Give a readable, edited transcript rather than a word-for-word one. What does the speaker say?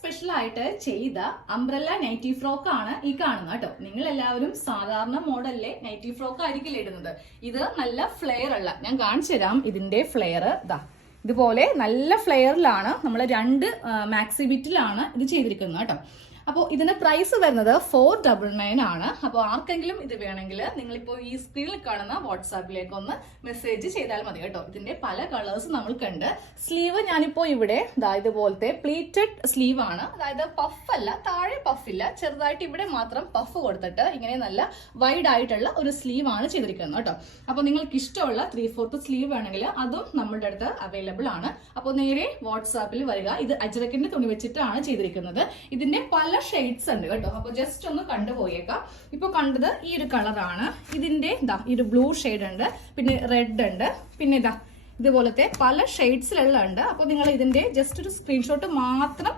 Special ആയിട്ട് ചെയ്ത umbrella nightie frock ആണ് ഈ കാണുന്നത് കേട്ടോ. നിങ്ങൾ എല്ലാവരും സാധാരണ മോഡലിലെ നൈറ്റി ഫ്രോക്ക് ആയിരിക്കില്ല ഇടുന്നത്. ഇത് നല്ല ഫ്ലെയർ ഉള്ള, ഞാൻ കാണിച്ചു തരാം ഇതിന്റെ ഫ്ലെയർ. ഇതാ ഇതുപോലെ നല്ല ഫ്ലെയറിലാണ് നമ്മൾ 2 മാക്സി ബിറ്റിലാണ് ഇത് ചെയ്തിരിക്കുന്നത് കേട്ടോ. അപ്പോൾ ഇതിന്റെ പ്രൈസ് വരുന്നത് 499 ആണ്. അപ്പോൾ ആർക്കെങ്കിലും ഇത് വേണമെങ്കിൽ നിങ്ങളിപ്പോൾ ഈ സ്ക്രീനിൽ കാണുന്ന വാട്സാപ്പിലേക്ക് ഒന്ന് മെസ്സേജ് ചെയ്താൽ മതി കേട്ടോ. ഇതിന്റെ പല കളേഴ്സ് നമ്മൾക്കുണ്ട്. സ്ലീവ് ഞാനിപ്പോൾ ഇവിടെ ഇതുപോലത്തെ പ്ലീറ്റഡ് സ്ലീവ് ആണ്, അതായത് പഫ് അല്ല, താഴെ പഫില്ല, ചെറുതായിട്ട് ഇവിടെ മാത്രം പഫ് കൊടുത്തിട്ട് ഇങ്ങനെ നല്ല വൈഡ് ആയിട്ടുള്ള ഒരു സ്ലീവ് ആണ് ചെയ്തിരിക്കുന്നത് കേട്ടോ. അപ്പോൾ നിങ്ങൾക്ക് ഇഷ്ടമുള്ള 3/4 സ്ലീവ് വേണമെങ്കിൽ അതും നമ്മുടെ അടുത്ത് അവൈലബിൾ ആണ്. അപ്പോൾ നേരെ വാട്സാപ്പിൽ വരിക. ഇത് അജ്രക്കിന്റെ തുണി വെച്ചിട്ടാണ് ചെയ്തിരിക്കുന്നത്. ഇതിന്റെ പല ഷെയ്ഡ്സ് ഉണ്ട് കേട്ടോ. അപ്പൊ ജസ്റ്റ് ഒന്ന് കണ്ടുപോയേക്കാം. ഇപ്പൊ കണ്ടത് ഈ ഒരു കളറാണ്. ഇതിന്റെ ഈ ഒരു ബ്ലൂ ഷെയ്ഡ് ഉണ്ട്, പിന്നെ റെഡ് ഉണ്ട്, പിന്നെ ഇതുപോലത്തെ പല ഷെയ്ഡ്സിലുള്ള ഉണ്ട്. അപ്പൊ നിങ്ങൾ ഇതിന്റെ ജസ്റ്റ് ഒരു സ്ക്രീൻഷോട്ട് മാത്രം